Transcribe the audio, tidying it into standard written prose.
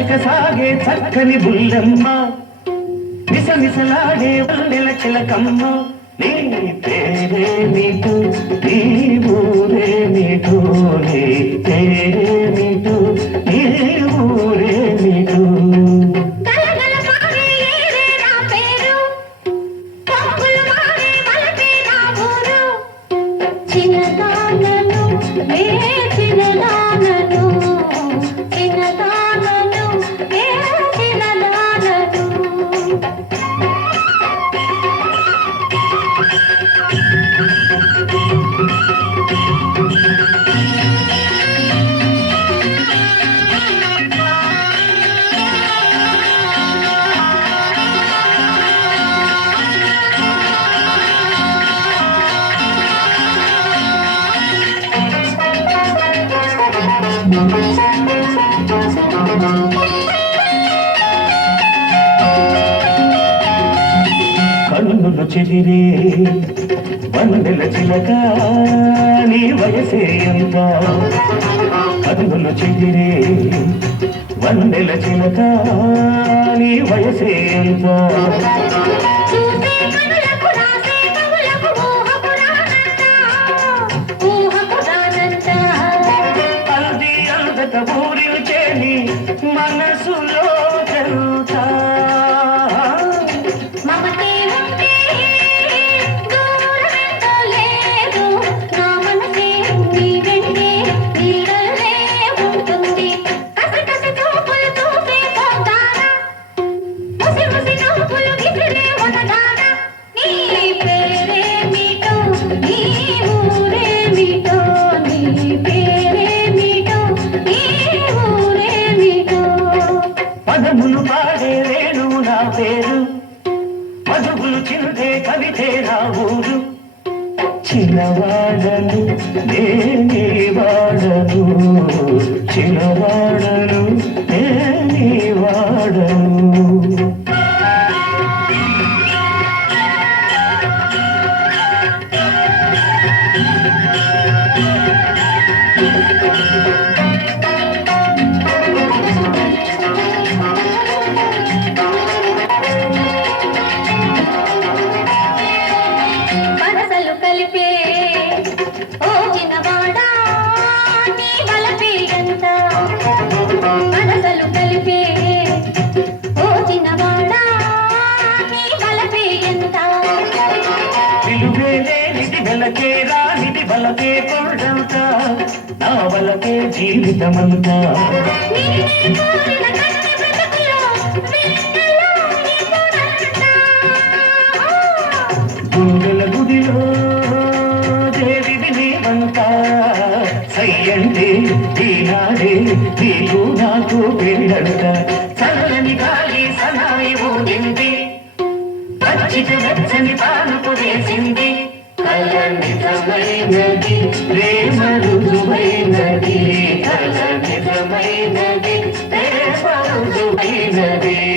చకచక సాగే చక్కని బుల్లమ్మ మిసమిసలాడే వల్లెల చిలకమ్మ నీ పేరే నీటు నీ ఊరే నీటు నీ పేరే నీటు నీ ఊరే నీటు కన్నులు చెదిరే వందెల చిలక నీ వయసే ఎంత కన్నులు చెదిరే వందెల చిలక నీ వయసే ఎంత అది అందత ఊరిచేని మనసులో చెల్తా పదములు పాడే రేణు నా పేరు మధువులు చిరుదే కవితే నా ఊరు చిన్నవాడను నేనే వాడను చిన్నవాడను నేనే వాడను వెలకే రానిది బలకే కొడంత నా బలకే జీవితమంతా గుండెల గుడిలో దేవివి నీవంతా సయ్యంటే ఈనాడే నీకు నాకు పెళ్ళంట చల్లని గాలి సనాయి ఊదింది పచ్చిక వెచ్చని పానుపు వేసింది కల నిజమైనది ప్రేమ రుజువైనది కల నిజమైనది ప్రేమ రుజువైనది